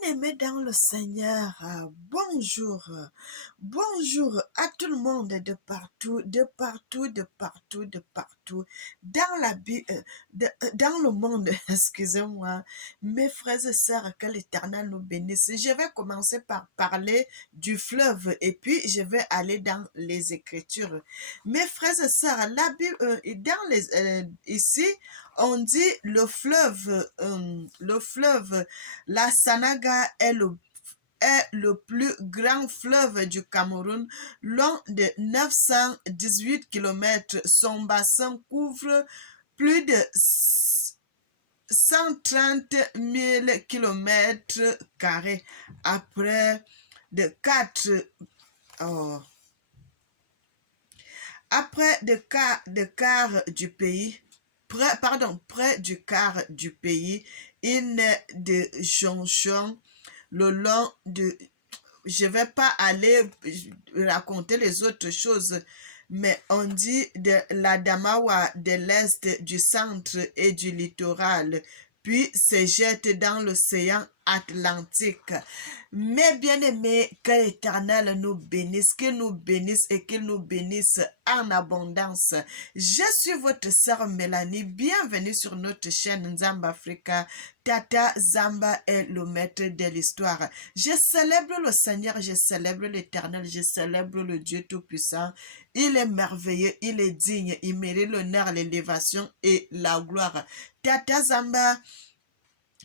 Bien-aimés dans le Seigneur, bonjour. Bonjour à tout le monde de partout, de partout, de partout, de partout, dans dans le monde, excusez-moi, mes frères et sœurs, que l'Éternel nous bénisse. Je vais commencer par parler du fleuve et puis je vais aller dans les Écritures. Mes frères et sœurs, la Bible, ici, on dit le fleuve, la Sanaga est le plus grand fleuve du Cameroun, long de 918 kilomètres. Son bassin couvre plus de 130 000 kilomètres carrés. Oh, de quart du pays, près du quart du pays, il naît de jonction le long de... Je vais pas aller raconter les autres choses, mais on dit de l'Adamawa, de l'Est, du centre et du littoral, puis se jette dans l'océan Atlantique. Mes bien-aimés, que l'Éternel nous bénisse, qu'il nous bénisse et qu'il nous bénisse en abondance. Je suis votre sœur Mélanie, bienvenue sur notre chaîne Nzamba Africa. Tata Zamba est le maître de l'histoire. Je célèbre le Seigneur, je célèbre l'Éternel, je célèbre le Dieu Tout-Puissant. Il est merveilleux, il est digne, il mérite l'honneur, l'élévation et la gloire. Tata Zamba,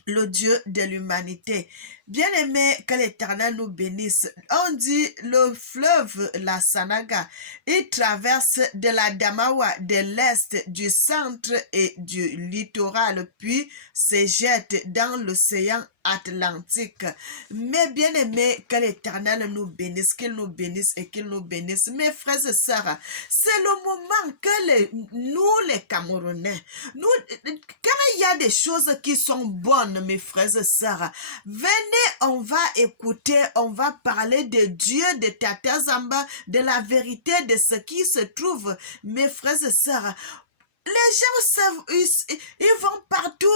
le Dieu de l'humanité. Bien-aimé, que l'Éternel nous bénisse. On dit le fleuve, la Sanaga, il traverse de la Damawa, de l'Est, du centre et du littoral, puis se jette dans l'océan Atlantique. Mais bien-aimés, que l'Éternel nous bénisse, qu'il nous bénisse et qu'il nous bénisse. Mes frères et sœurs, c'est le moment que nous, les Camerounais, quand il y a des choses qui sont bonnes, mes frères et sœurs, venez, on va écouter, on va parler de Dieu, de Tata Zamba, de la vérité, de ce qui se trouve, mes frères et sœurs. Les gens savent, ils vont partout,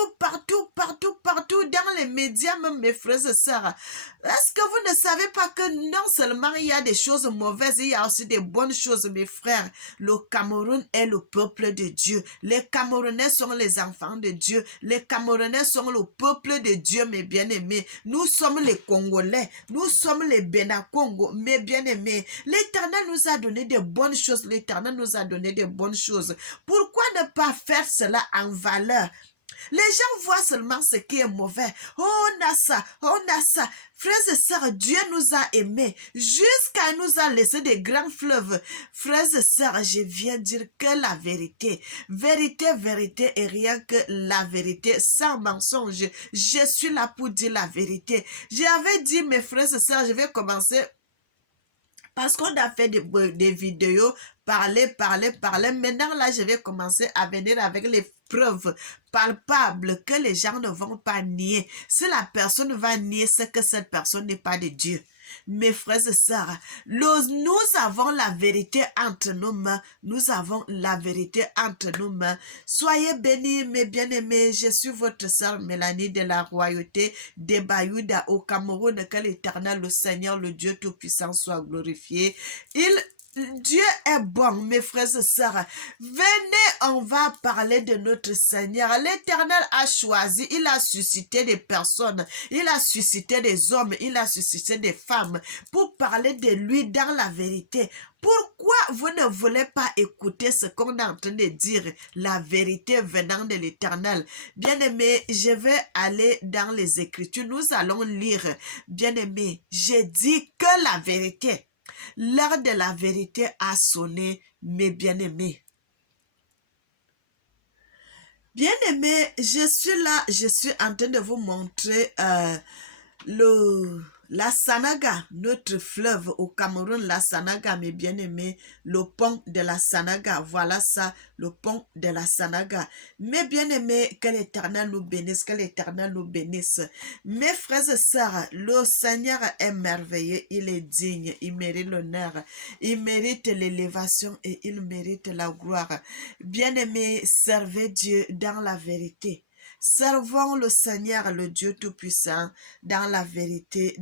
dans les médias, même mes frères et sœurs. Est-ce que vous ne savez pas que non seulement il y a des choses mauvaises, il y a aussi des bonnes choses, mes frères. Le Cameroun est le peuple de Dieu. Les Camerounais sont les enfants de Dieu. Les Camerounais sont le peuple de Dieu, mes bien-aimés. Nous sommes les Congolais. Nous sommes les Bénacongo, mes bien-aimés. L'Éternel nous a donné de bonnes choses. L'Éternel nous a donné de bonnes choses. Pourquoi ne pas faire cela en valeur? Les gens voient seulement ce qui est mauvais. Oh, on a ça, on a ça. Frères et sœurs, Dieu nous a aimés jusqu'à nous a laissé des grands fleuves. Frères et sœurs, je viens dire que la vérité, vérité et rien que la vérité sans mensonge. Je suis là pour dire la vérité. J'avais dit, mes frères et sœurs, je vais commencer parce qu'on a fait des vidéos, parler. Maintenant, là, je vais commencer à venir avec les preuves palpables que les gens ne vont pas nier. Si la personne va nier, c'est que cette personne n'est pas de Dieu. Mes frères et sœurs, nous avons la vérité entre nos mains. Nous avons la vérité entre nos mains. Soyez bénis, mes bien-aimés. Je suis votre sœur Mélanie de la royauté des Bayouda au Cameroun. Que l'Éternel, le Seigneur, le Dieu Tout-Puissant soit glorifié. Dieu est bon, mes frères et sœurs. Venez, on va parler de notre Seigneur. L'Éternel a choisi, il a suscité des personnes, il a suscité des hommes, il a suscité des femmes pour parler de lui dans la vérité. Pourquoi vous ne voulez pas écouter ce qu'on est en train de dire, la vérité venant de l'Éternel? Bien-aimé, je vais aller dans les Écritures. Nous allons lire. Bien-aimé, j'ai dit que la vérité. L'heure de la vérité a sonné, mes bien-aimés. Bien-aimés, je suis là, je suis en train de vous montrer la Sanaga, notre fleuve au Cameroun, la Sanaga, mes bien-aimés, le pont de la Sanaga, voilà ça, le pont de la Sanaga. Mes bien-aimés, que l'Éternel nous bénisse, que l'Éternel nous bénisse. Mes frères et sœurs, le Seigneur est merveilleux, il est digne, il mérite l'honneur, il mérite l'élévation et il mérite la gloire. Bien-aimés, servez Dieu dans la vérité. Servons le Seigneur, le Dieu Tout-Puissant, dans la vérité,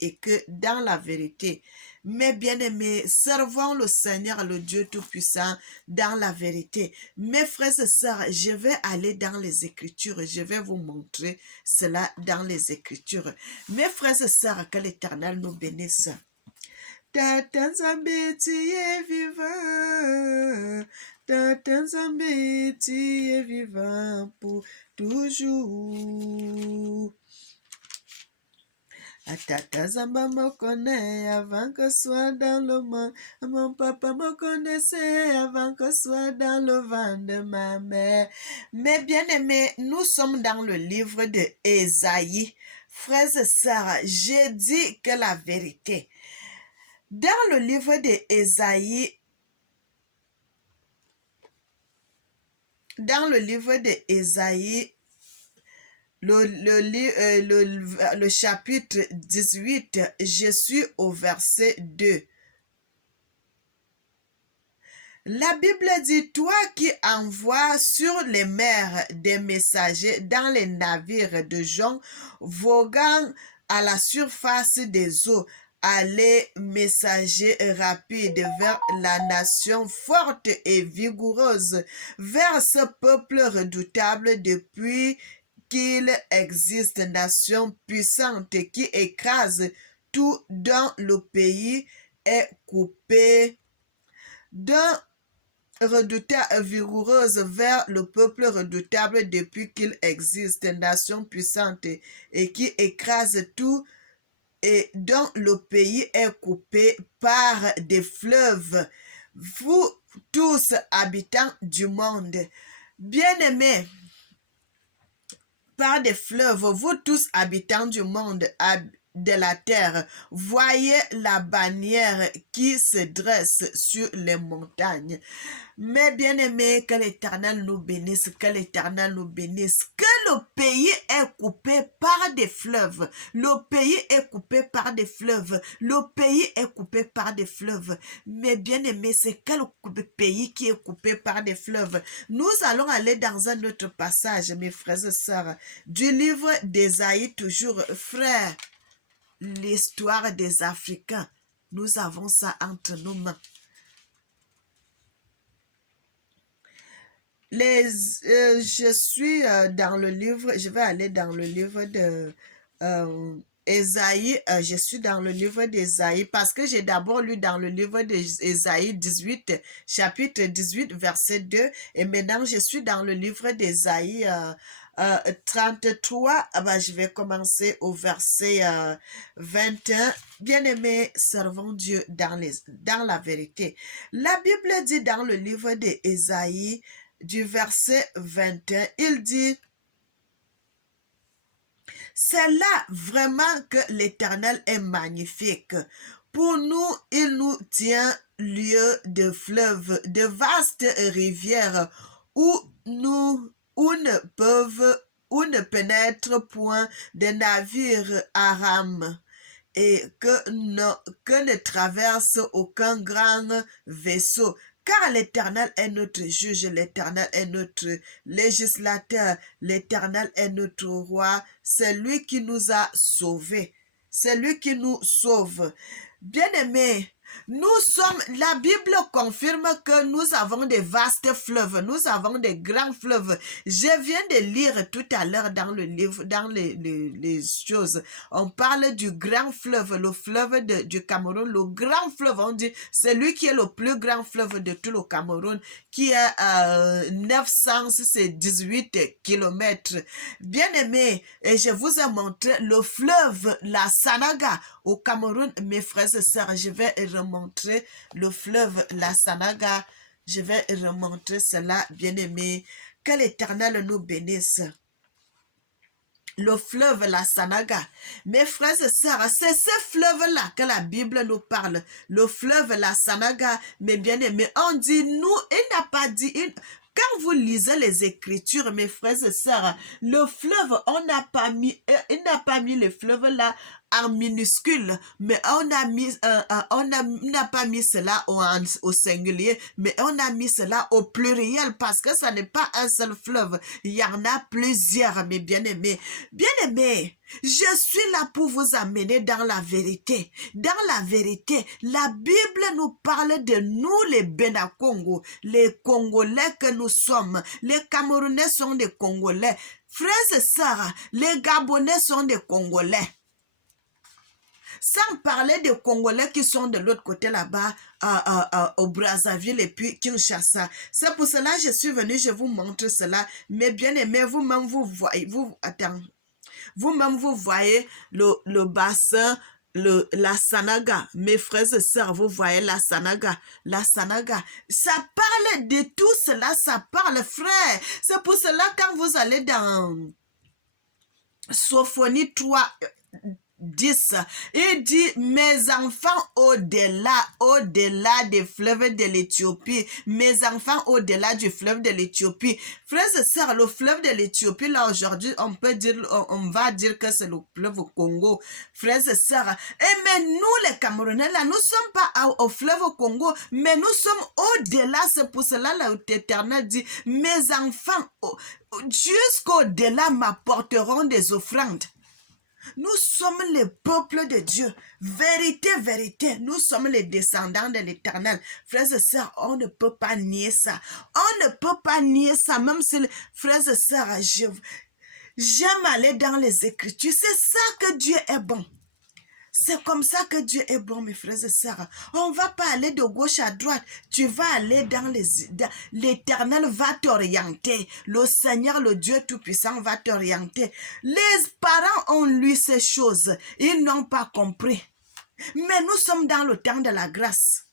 et que dans la vérité. Mes bien-aimés, servons le Seigneur, le Dieu Tout-Puissant, dans la vérité. Mes frères et sœurs, je vais aller dans les Écritures, je vais vous montrer cela dans les Écritures. Mes frères et sœurs, que l'Éternel nous bénisse. Tata Nzambe, tu es vivant. Tata Nzambe, tu es vivant pour toujours. Tata Nzambe me connaît avant que soit dans le monde. Mon papa me connaissait avant que soit dans le ventre de ma mère. Mes bien-aimés, nous sommes dans le livre de Ésaïe. Frères et sœurs, j'ai dit que la vérité. Dans le livre d'Ésaïe, le chapitre 18, je suis au verset 2. La Bible dit, toi qui envoies sur les mers des messagers dans les navires de gens voguant à la surface des eaux, allez, messagers rapides vers la nation forte et vigoureuse, vers ce peuple redoutable depuis qu'il existe, nation puissante qui écrase tout dont le pays est coupé, d'un redoutable vigoureuse vers le peuple redoutable depuis qu'il existe, nation puissante et qui écrase tout et dont le pays est coupé par des fleuves. Vous tous habitants du monde, bien-aimés, par des fleuves, vous tous habitants du monde, de la terre, voyez la bannière qui se dresse sur les montagnes. Mes bien-aimés, que l'Éternel nous bénisse, que l'Éternel nous bénisse, que le pays est coupé par des fleuves, le pays est coupé par des fleuves, le pays est coupé par des fleuves. Mes bien-aimés, c'est quel pays qui est coupé par des fleuves? Nous allons aller dans un autre passage, mes frères et sœurs, du livre d'Ésaïe, toujours, frères. L'histoire des Africains, nous avons ça entre nos mains. Je suis dans le livre, je vais aller dans le livre de Ésaïe, je suis dans le livre d'Ésaïe parce que j'ai d'abord lu dans le livre d'Ésaïe 18, chapitre 18, verset 2, et maintenant je suis dans le livre d'Ésaïe 33, je vais commencer au verset 21. Bien-aimés, servons Dieu dans la vérité. La Bible dit dans le livre d'Ésaïe, du verset 21, il dit, c'est là vraiment que l'Éternel est magnifique. Pour nous, il nous tient lieu de fleuves, de vastes rivières où ne pénètrent point des navires à rames et que ne traverse aucun grand vaisseau. Car l'Éternel est notre juge, l'Éternel est notre législateur, l'Éternel est notre roi, c'est lui qui nous a sauvés, c'est lui qui nous sauve. Bien-aimés, la Bible confirme que nous avons des vastes fleuves, nous avons des grands fleuves. Je viens de lire tout à l'heure dans le livre, dans les choses, on parle du grand fleuve, le fleuve du Cameroun, le grand fleuve, on dit, c'est lui qui est le plus grand fleuve de tout le Cameroun, qui est 918 kilomètres. Bien aimé, et je vous ai montré le fleuve, la Sanaga, au Cameroun, mes frères et sœurs, je vais remontrer le fleuve, la Sanaga, je vais remontrer cela, bien aimé, que l'Éternel nous bénisse. Le fleuve, la Sanaga. Mes frères et sœurs, c'est ce fleuve-là que la Bible nous parle. Le fleuve, la Sanaga, mes bien-aimés, on dit, nous, il n'a pas dit, quand vous lisez les Écritures, mes frères et sœurs, le fleuve, il n'a pas mis le fleuve là en minuscule, mais on n'a pas mis cela au singulier, mais on a mis cela au pluriel parce que ça n'est pas un seul fleuve, il y en a plusieurs, mes bien-aimés. Bien-aimés, je suis là pour vous amener dans la vérité. Dans la vérité, la Bible nous parle de nous, les Benakongo, les Congolais que nous sommes. Les Camerounais sont des Congolais. Frères et sœurs, les Gabonais sont des Congolais. Sans parler des Congolais qui sont de l'autre côté là-bas, au Brazzaville et puis Kinshasa. C'est pour cela que je suis venu, je vous montre cela. Mais bien aimé, vous-même, vous voyez, vous-même, vous voyez le bassin, la Sanaga. Mes frères et sœurs, vous voyez la Sanaga. La Sanaga. Ça parle de tout cela, ça parle, frère. C'est pour cela quand vous allez dans Sophonie 3, 10, il dit, mes enfants au-delà des fleuves de l'Éthiopie, mes enfants au-delà du fleuve de l'Éthiopie. Frères et sœurs, le fleuve de l'Éthiopie, là aujourd'hui, on va dire que c'est le fleuve Congo. Frères et sœurs, mais nous les Camerounais, là, nous sommes pas au fleuve Congo, mais nous sommes au-delà. C'est pour cela, là, où l'Éternel dit, mes enfants, jusqu'au-delà m'apporteront des offrandes. Nous sommes le peuple de Dieu. Vérité, vérité. Nous sommes les descendants de l'Éternel. Frères et sœurs, on ne peut pas nier ça. On ne peut pas nier ça. Même si, frères et sœurs, j'aime aller dans les Écritures. C'est ça que Dieu est bon. C'est comme ça que Dieu est bon, mes frères et sœurs. On ne va pas aller de gauche à droite. Tu vas aller dans l'Éternel va t'orienter. Le Seigneur, le Dieu Tout-Puissant va t'orienter. Les parents ont lu ces choses. Ils n'ont pas compris. Mais nous sommes dans le temps de la grâce.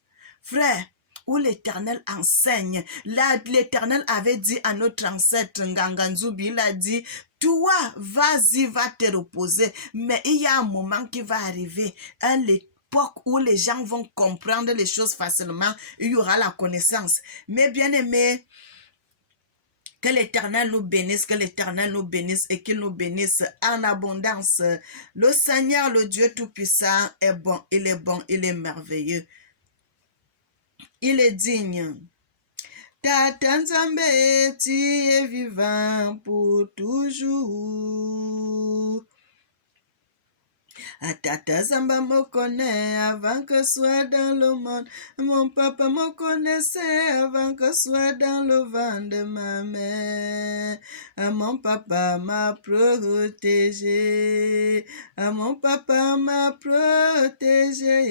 Frère, où l'Éternel enseigne. Là, l'Éternel avait dit à notre ancêtre Nganganzubi, il a dit, toi, vas-y, va te reposer. Mais il y a un moment qui va arriver, l'époque où les gens vont comprendre les choses facilement, il y aura la connaissance. Mais bien aimé, que l'Éternel nous bénisse et qu'il nous bénisse en abondance. Le Seigneur, le Dieu Tout-Puissant est bon, il est merveilleux. Il est digne. Tata Nzambe, tu es vivant pour toujours. Tata Zamba me connaît avant que soit dans le monde. Mon papa me connaissait avant que soit dans le ventre de ma mère. Mon papa m'a protégé. Mon papa m'a protégé.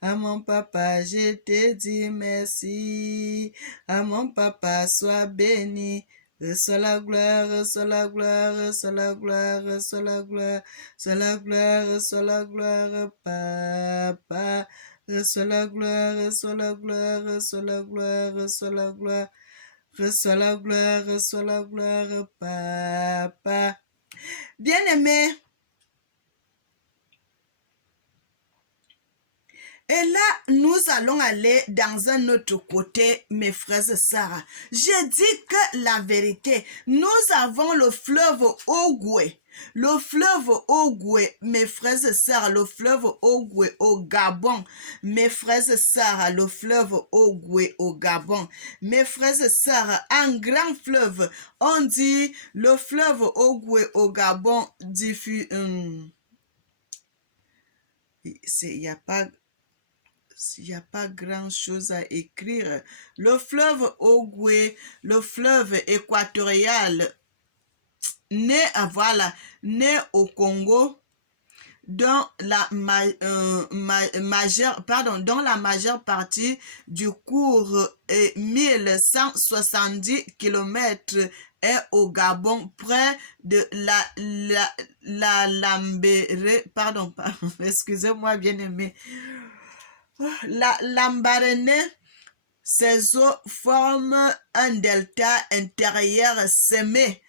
À mon papa, je te dis merci. À mon papa, sois béni. Reçois la gloire, reçois la gloire, reçois la gloire, reçois la gloire, reçois la gloire, reçois la gloire, papa. Reçois la gloire, reçois la gloire, reçois la gloire, reçois la gloire, reçois la gloire, reçois la gloire, papa. Bien-aimé, et là, nous allons aller dans un autre côté, mes frères et sœurs. Je dis que la vérité, nous avons le fleuve Ogoué. Le fleuve Ogoué, mes frères et sœurs, le fleuve Ogoué au Gabon. Mes frères et sœurs, le fleuve Ogoué au Gabon. Mes frères et sœurs, un grand fleuve. On dit le fleuve Ogoué au Gabon diffuse... Il n'y a pas grand-chose à écrire. Le fleuve Ogoué, le fleuve équatorial, né au Congo, dont la majeure partie du cours est 1170 km est au Gabon, près de la Lambéré, pardon, excusez-moi bien aimé. La Lambaréné, ces eaux forment un delta intérieur semé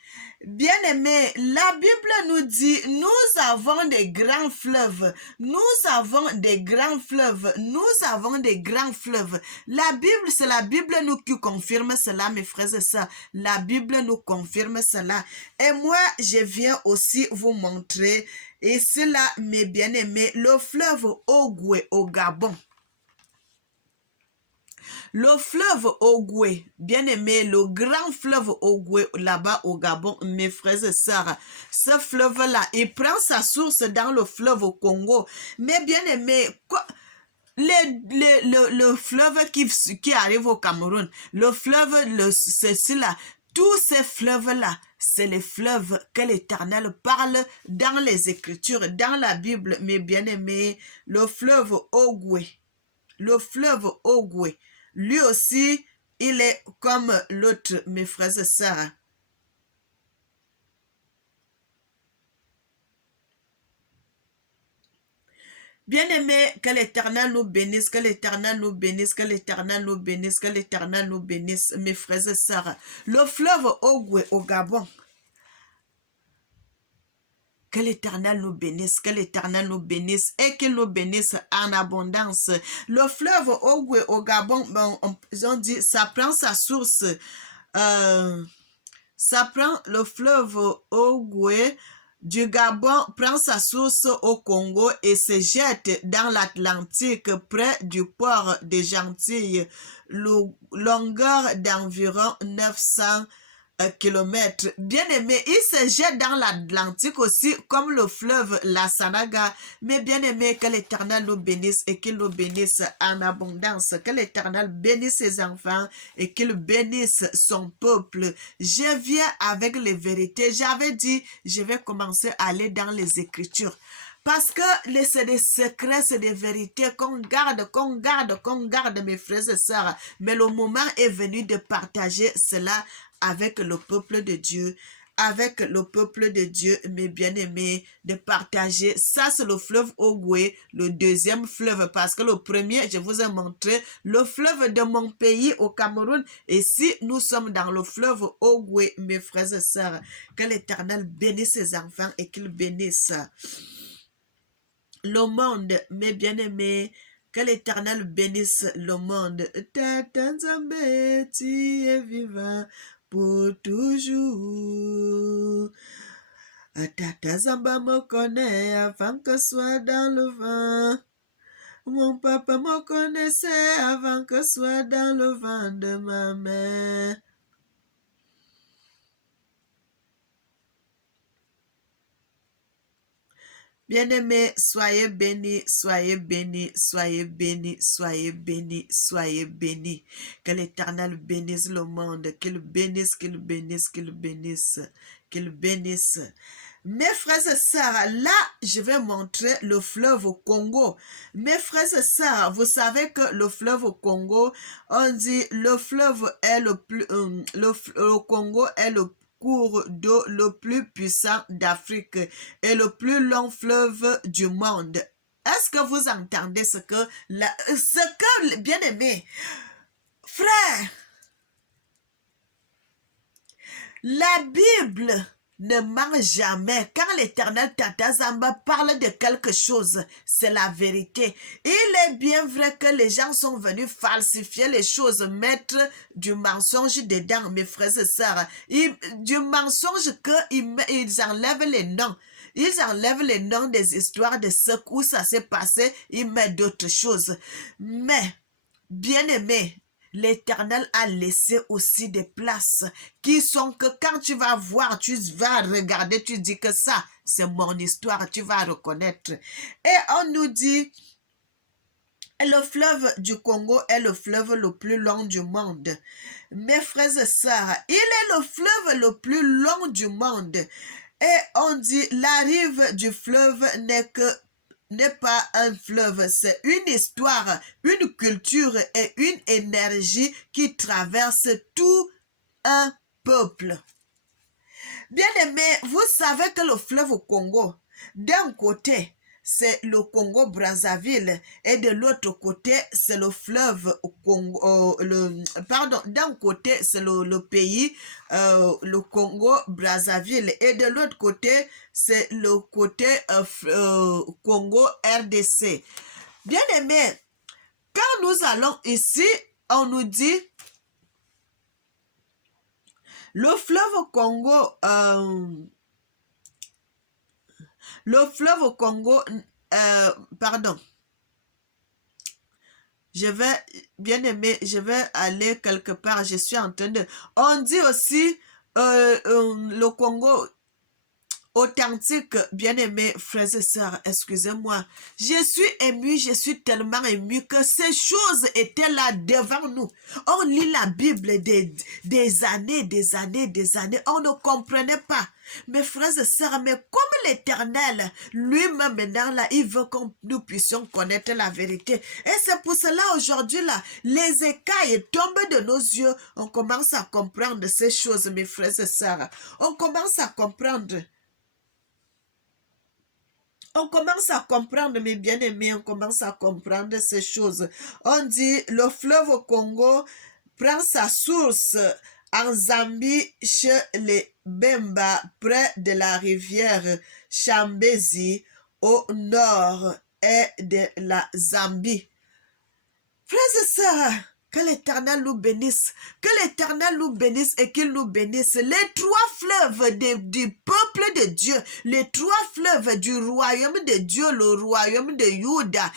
Bien-aimés, la Bible nous dit, nous avons des grands fleuves, nous avons des grands fleuves, nous avons des grands fleuves. La Bible, c'est la Bible nous qui confirme cela, mes frères et sœurs. La Bible nous confirme cela. Et moi, je viens aussi vous montrer, et cela, mes bien-aimés, le fleuve Ogwe au Gabon. Le fleuve Ogwe, bien aimé, le grand fleuve Ogwe là-bas au Gabon, mes frères et sœurs, ce fleuve-là, il prend sa source dans le fleuve Congo. Mais bien aimé, le fleuve qui arrive au Cameroun, le fleuve, ceci-là, tous ces fleuves-là, c'est les fleuves que l'Éternel parle dans les Écritures, dans la Bible, mes bien-aimés, le fleuve Ogwe. Le fleuve Ogwe, lui aussi, il est comme l'autre, mes frères et sœurs. Bien-aimés, que l'Éternel nous bénisse, que l'Éternel nous bénisse, que l'Éternel nous bénisse, que l'Éternel nous bénisse, mes frères et sœurs. Le fleuve Ogwe au Gabon. Que l'Éternel nous bénisse, que l'Éternel nous bénisse et qu'il nous bénisse en abondance. Le fleuve Ogwe au Gabon, on dit, ça prend sa source. Ça prend le fleuve Ogwe du Gabon, prend sa source au Congo et se jette dans l'Atlantique près du port des Gentilles, longueur d'environ 900 kilomètres. Bien aimé, il se jette dans l'Atlantique aussi comme le fleuve la Sanaga. Mais bien aimé, que l'Éternel nous bénisse et qu'il nous bénisse en abondance. Que l'Éternel bénisse ses enfants et qu'il bénisse son peuple. Je viens avec les vérités. J'avais dit, je vais commencer à aller dans les Écritures. Parce que c'est des secrets, c'est des vérités qu'on garde, mes frères et sœurs. Mais le moment est venu de partager cela avec le peuple de Dieu, mes bien-aimés, de partager. Ça, c'est le fleuve Ogwe, le deuxième fleuve, parce que le premier, je vous ai montré le fleuve de mon pays au Cameroun. Et si nous sommes dans le fleuve Ogwe, mes frères et sœurs, que l'Éternel bénisse ses enfants et qu'il bénisse le monde, mes bien-aimés. Que l'Éternel bénisse le monde. Tata Nzambe, tu es vivant pour toujours. Tata Zamba me connaît avant que soit dans le vent. Mon papa me connaissait avant que soit dans le vent de ma mère. Bien-aimés, soyez bénis, soyez bénis, soyez bénis, soyez bénis, soyez bénis. Que l'Éternel bénisse le monde, qu'il bénisse, qu'il bénisse, qu'il bénisse, qu'il bénisse. Mes frères et sœurs, là, je vais montrer le fleuve au Congo. Mes frères et sœurs, vous savez que le fleuve au Congo, on dit le fleuve est le plus, le Congo est le cours d'eau le plus puissant d'Afrique et le plus long fleuve du monde. Est-ce que vous entendez ce que, bien aimé, frère, la Bible ne ment jamais. Quand l'Éternel Tata Zamba parle de quelque chose, c'est la vérité. Il est bien vrai que les gens sont venus falsifier les choses, mettre du mensonge dedans, mes frères et sœurs. Du mensonge qu'ils enlèvent les noms. Ils enlèvent les noms des histoires de ce où ça s'est passé, ils mettent d'autres choses. Mais, bien aimé, l'Éternel a laissé aussi des places qui sont que quand tu vas voir, tu vas regarder, tu dis que ça, c'est mon histoire, tu vas reconnaître. Et on nous dit, le fleuve du Congo est le fleuve le plus long du monde. Mes frères et sœurs, il est le fleuve le plus long du monde. Et on dit, la rive du fleuve n'est pas un fleuve, c'est une histoire, une culture et une énergie qui traverse tout un peuple. Bien aimé, vous savez que le fleuve Congo, d'un côté, c'est le Congo-Brazzaville et de l'autre côté, c'est le fleuve Congo, d'un côté, c'est le pays, le Congo-Brazzaville et de l'autre côté, c'est le côté Congo-RDC. Bien aimé, quand nous allons ici, on nous dit le fleuve Congo, pardon, bien aimé, je vais aller quelque part, je suis en train de... On dit aussi le Congo authentique, bien-aimés frères et sœurs, excusez-moi. Je suis ému, je suis tellement ému que ces choses étaient là devant nous. On lit la Bible des années, on ne comprenait pas. Mes frères et sœurs, mais comme l'Éternel, lui-même maintenant là, il veut que nous puissions connaître la vérité. Et c'est pour cela aujourd'hui là, les écailles tombent de nos yeux. On commence à comprendre ces choses, mes frères et sœurs. On commence à comprendre. On commence à comprendre, mes bien-aimés, on commence à comprendre ces choses. On dit, le fleuve Congo prend sa source en Zambie, chez les Bemba, près de la rivière Chambezi, au nord et de la Zambie. Frères et sœurs, que l'Éternel nous bénisse, et qu'il nous bénisse. Les trois fleuves du peuple de Dieu, les trois fleuves du royaume de Dieu, le royaume de Juda,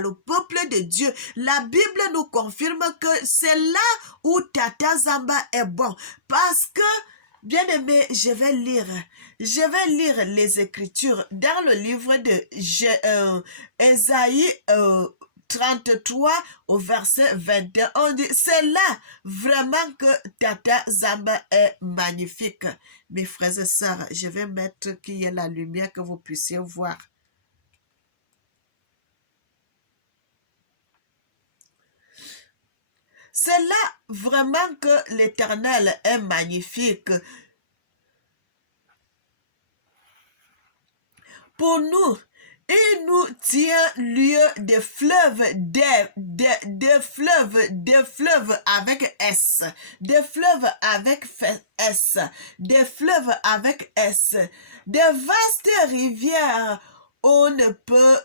le peuple de Dieu. La Bible nous confirme que c'est là où Tata Zamba est bon. Parce que, bien aimé, je vais lire les Écritures dans le livre de Ésaïe 33 au verset 21, on dit, c'est là vraiment que Tata Zamba est magnifique. Mes frères et sœurs, je vais mettre qu'il y ait la lumière que vous puissiez voir. C'est là vraiment que l'Éternel est magnifique. Pour nous, il nous tient lieu de fleuves, des fleuves avec S, des fleuves avec S, des fleuves avec S, des vastes rivières où on ne peut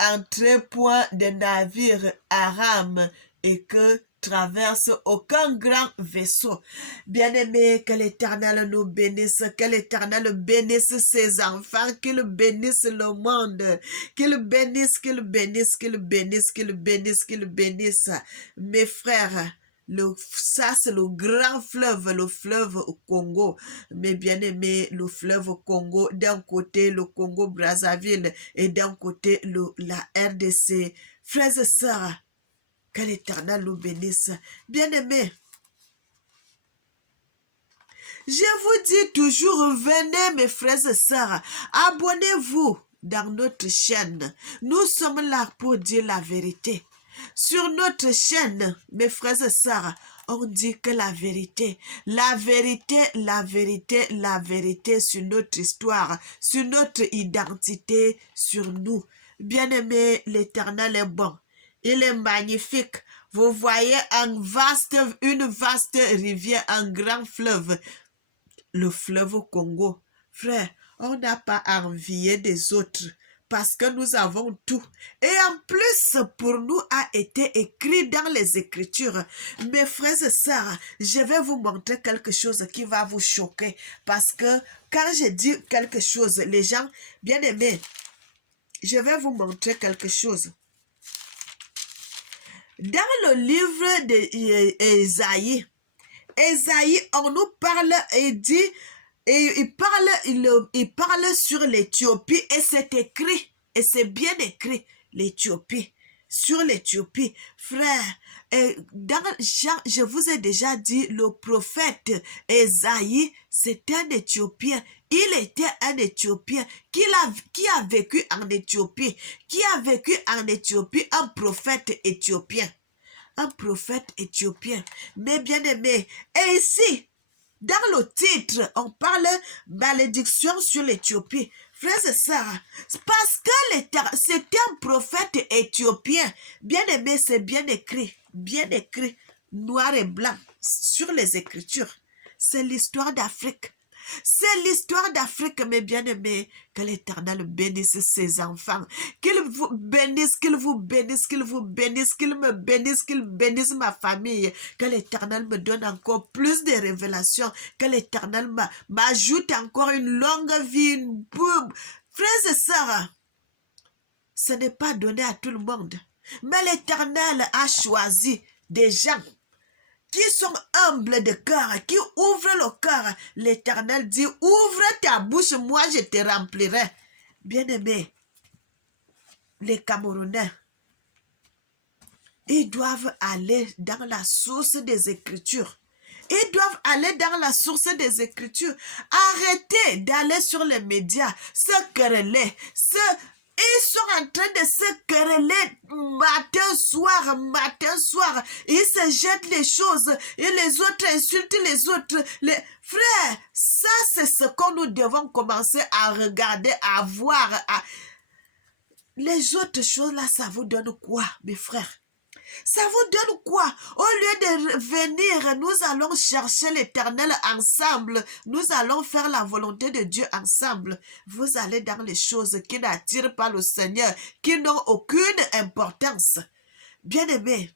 entrer point de navire à rame et que traverse aucun grand vaisseau. Bien-aimé, que l'Éternel nous bénisse, que l'Éternel bénisse ses enfants, qu'il bénisse le monde, qu'il bénisse. Mes frères, ça c'est le grand fleuve, le fleuve Congo. Mais bien aimé, le fleuve Congo, d'un côté le Congo Brazzaville et d'un côté la RDC. Frères et sœurs, que l'Éternel nous bénisse. Bien-aimés, je vous dis toujours, venez mes frères et sœurs, abonnez-vous dans notre chaîne. Nous sommes là pour dire la vérité. Sur notre chaîne, mes frères et sœurs, on dit que la vérité sur notre histoire, sur notre identité, sur nous. Bien-aimés, l'Éternel est bon. Il est magnifique. Vous voyez une vaste rivière, un grand fleuve. Le fleuve Congo. Frère, on n'a pas à envier des autres parce que nous avons tout. Et en plus, pour nous a été écrit dans les Écritures. Mes frères et sœurs, je vais vous montrer quelque chose qui va vous choquer. Parce que quand je dis quelque chose, les gens, bien aimés, je vais vous montrer quelque chose. Dans le livre d'Ésaïe, on nous parle et dit, et il parle sur l'Éthiopie et c'est écrit, et c'est bien écrit, l'Éthiopie, sur l'Éthiopie. Frère, je vous ai déjà dit, le prophète Ésaïe, c'est un Éthiopien. Il était un Éthiopien qui a vécu en Éthiopie, un prophète éthiopien. Un prophète éthiopien. Mais bien aimé, et ici, dans le titre, on parle malédiction sur l'Éthiopie. Frères et sœurs, parce que c'était un prophète éthiopien. Bien aimé, c'est bien écrit, noir et blanc, sur les Écritures. C'est l'histoire d'Afrique. C'est l'histoire d'Afrique, mes bien-aimés. Que l'Éternel bénisse ses enfants. Qu'il vous bénisse, qu'il vous bénisse, qu'il vous bénisse, qu'il me bénisse, qu'il bénisse ma famille. Que l'Éternel me donne encore plus de révélations. Que l'Éternel m'ajoute encore une longue vie, une boum. Frères et sœurs, ce n'est pas donné à tout le monde. Mais l'Éternel a choisi des gens qui sont humbles de cœur, qui ouvrent le cœur. L'Éternel dit, ouvre ta bouche, moi je te remplirai. Bien-aimés, les Camerounais, ils doivent aller dans la source des Écritures. Ils doivent aller dans la source des Écritures. Arrêtez d'aller sur les médias, se quereller, ils sont en train de se quereller matin, soir. Ils se jettent les choses et les autres insultent les autres. Les frères, ça c'est ce que nous devons commencer à regarder, à voir. Les autres choses là, ça vous donne quoi, mes frères? Ça vous donne quoi? Au lieu de venir, nous allons chercher l'Éternel ensemble. Nous allons faire la volonté de Dieu ensemble. Vous allez dans les choses qui n'attirent pas le Seigneur, qui n'ont aucune importance. Bien-aimés,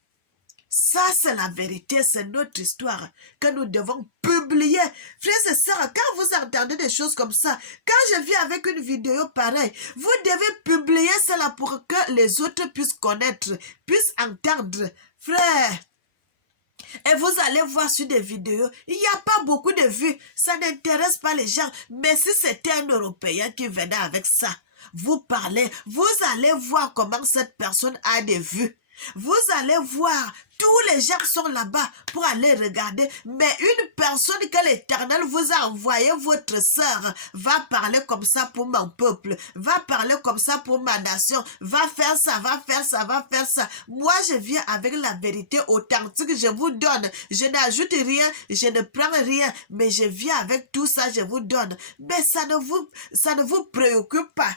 ça c'est la vérité, c'est notre histoire que nous devons publier. Frères et sœurs, quand vous entendez des choses comme ça, quand je viens avec une vidéo pareille, vous devez publier cela pour que les autres puissent connaître, puissent entendre. Frère, et vous allez voir sur des vidéos, il n'y a pas beaucoup de vues, ça n'intéresse pas les gens. Mais si c'était un Européen qui venait avec ça, vous parlez, vous allez voir comment cette personne a des vues. Vous allez voir, tous les gens sont là-bas pour aller regarder. Mais une personne que l'Éternel vous a envoyé, votre sœur, va parler comme ça pour mon peuple, va parler comme ça pour ma nation, va faire ça, va faire ça, va faire ça. Moi, je viens avec la vérité authentique, je vous donne. Je n'ajoute rien, je ne prends rien, mais je viens avec tout ça, je vous donne. Mais ça ne vous préoccupe pas.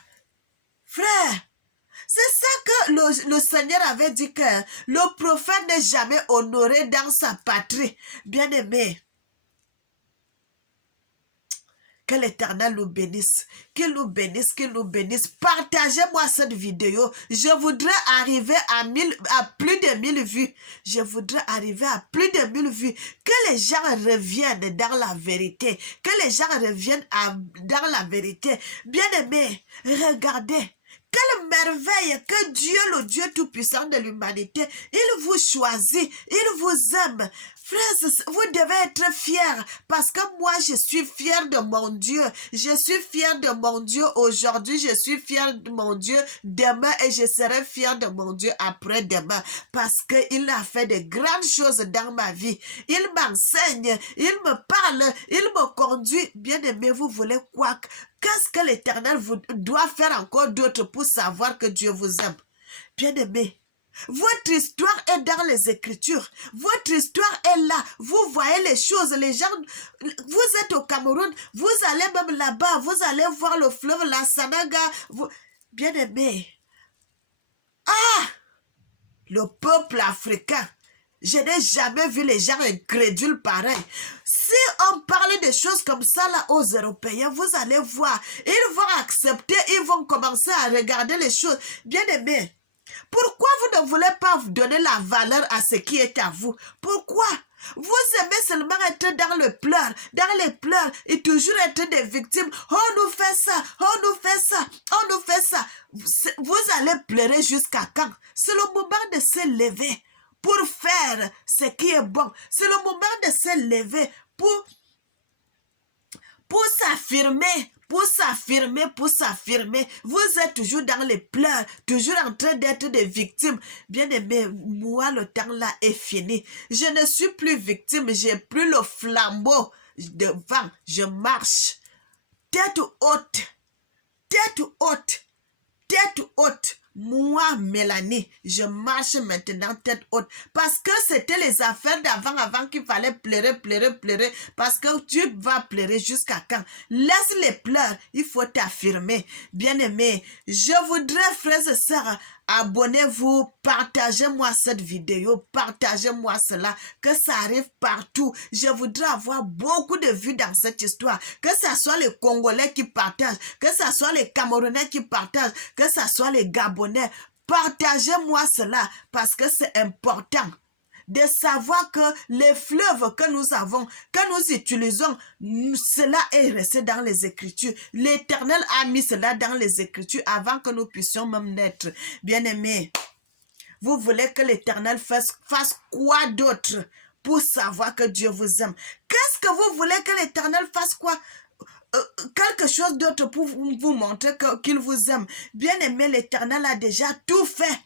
Frère, c'est ça que le Seigneur avait dit, que le prophète n'est jamais honoré dans sa patrie. Bien-aimé, que l'Éternel nous bénisse, qu'il nous bénisse, qu'il nous bénisse. Partagez-moi cette vidéo. Je voudrais arriver à plus de 1000 vues. Je voudrais arriver à plus de 1000 vues. Que les gens reviennent dans la vérité. Que les gens reviennent dans la vérité. Bien-aimé, regardez. Quelle merveille que Dieu, le Dieu tout-puissant de l'humanité, il vous choisit, il vous aime. Frères, vous devez être fiers parce que moi, je suis fier de mon Dieu. Je suis fier de mon Dieu aujourd'hui, je suis fier de mon Dieu demain et je serai fier de mon Dieu après-demain parce qu'il a fait de grandes choses dans ma vie. Il m'enseigne, il me parle, il me conduit. Bien-aimé, vous voulez quoi? Qu'est-ce que l'Éternel doit faire encore d'autre pour savoir que Dieu vous aime? Bien-aimé, votre histoire est dans les Écritures. Votre histoire est là. Vous voyez les choses. Les gens, vous êtes au Cameroun. Vous allez même là-bas. Vous allez voir le fleuve, la Sanaga. Bien-aimé. Le peuple africain. Je n'ai jamais vu les gens incrédules pareils. Si on parle de choses comme ça là aux Européens, vous allez voir. Ils vont accepter, ils vont commencer à regarder les choses. Bien-aimés, pourquoi vous ne voulez pas vous donner la valeur à ce qui est à vous? Pourquoi? Vous aimez seulement être dans les pleurs et toujours être des victimes. On nous fait ça, on nous fait ça, on nous fait ça. Vous allez pleurer jusqu'à quand? C'est le moment de se lever pour faire ce qui est bon. C'est le moment de se lever pour s'affirmer. Pour s'affirmer. Vous êtes toujours dans les pleurs, toujours en train d'être des victimes. Bien-aimé, moi, le temps là est fini. Je ne suis plus victime, j'ai plus le flambeau devant. Je marche. Tête haute, tête haute, tête haute. Moi, Moi, Mélanie, je marche maintenant tête haute. Parce que c'était les affaires avant qu'il fallait pleurer. Parce que Dieu va pleurer jusqu'à quand? Laisse les pleurs, il faut t'affirmer. Bien-aimé, je voudrais, frères et sœurs, abonnez-vous, partagez-moi cette vidéo, partagez-moi cela, que ça arrive partout. Je voudrais avoir beaucoup de vues dans cette histoire, que ce soit les Congolais qui partagent, que ce soit les Camerounais qui partagent, que ce soit les Gabonais. Partagez-moi cela parce que c'est important de savoir que les fleuves que nous avons, que nous utilisons, cela est resté dans les Écritures. L'Éternel a mis cela dans les Écritures avant que nous puissions même naître. Bien-aimés, vous voulez que l'Éternel fasse quoi d'autre pour savoir que Dieu vous aime? Qu'est-ce que vous voulez que l'Éternel fasse quoi? Quelque chose d'autre pour vous montrer qu'il vous aime. Bien-aimé, l'Éternel a déjà tout fait.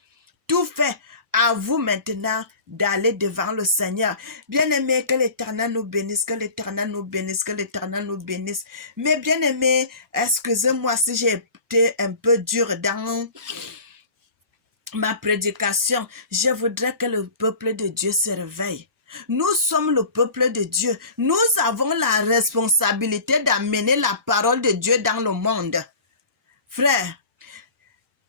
Tout fait. À vous maintenant d'aller devant le Seigneur. Bien-aimé, que l'Éternel nous bénisse, que l'Éternel nous bénisse, que l'Éternel nous bénisse. Mais bien-aimé, excusez-moi si j'ai été un peu dur dans ma prédication. Je voudrais que le peuple de Dieu se réveille. Nous sommes le peuple de Dieu. Nous avons la responsabilité d'amener la parole de Dieu dans le monde. Frère,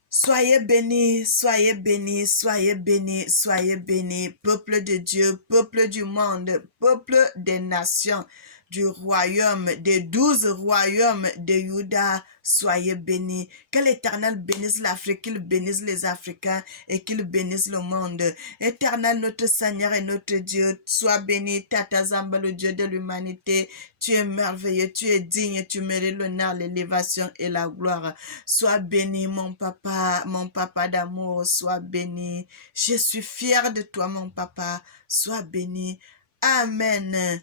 soyez bénis, soyez bénis, soyez bénis, soyez bénis, peuple de Dieu, peuple du monde, peuple des nations, du royaume, des 12 royaumes de Juda, soyez bénis. Que l'Éternel bénisse l'Afrique, qu'il bénisse les Africains et qu'il bénisse le monde. Éternel, notre Seigneur et notre Dieu, sois béni, Tata Zamba, le Dieu de l'humanité. Tu es merveilleux, tu es digne, tu mérites l'honneur, l'élévation et la gloire. Sois béni, mon papa d'amour, sois béni. Je suis fière de toi, mon papa, sois béni. Amen.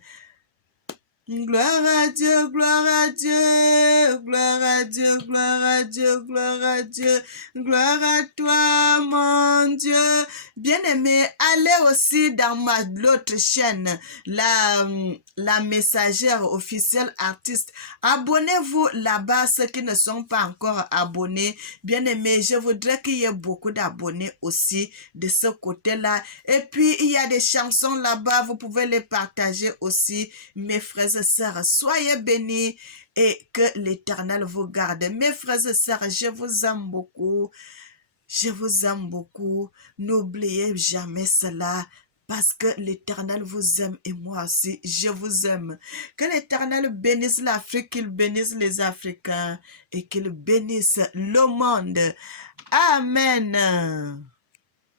Gloire à Dieu, gloire à Dieu, gloire à Dieu, gloire à Dieu, gloire à Dieu, gloire à toi, mon Dieu. Bien-aimé, allez aussi dans l'autre chaîne, la messagère officielle artiste. Abonnez-vous là-bas, ceux qui ne sont pas encore abonnés. Bien-aimé, je voudrais qu'il y ait beaucoup d'abonnés aussi de ce côté-là. Et puis, il y a des chansons là-bas, vous pouvez les partager aussi, mes frères et sœurs, soyez bénis et que l'Éternel vous garde. Mes frères et sœurs, je vous aime beaucoup. Je vous aime beaucoup. N'oubliez jamais cela parce que l'Éternel vous aime et moi aussi, je vous aime. Que l'Éternel bénisse l'Afrique, qu'il bénisse les Africains et qu'il bénisse le monde. Amen.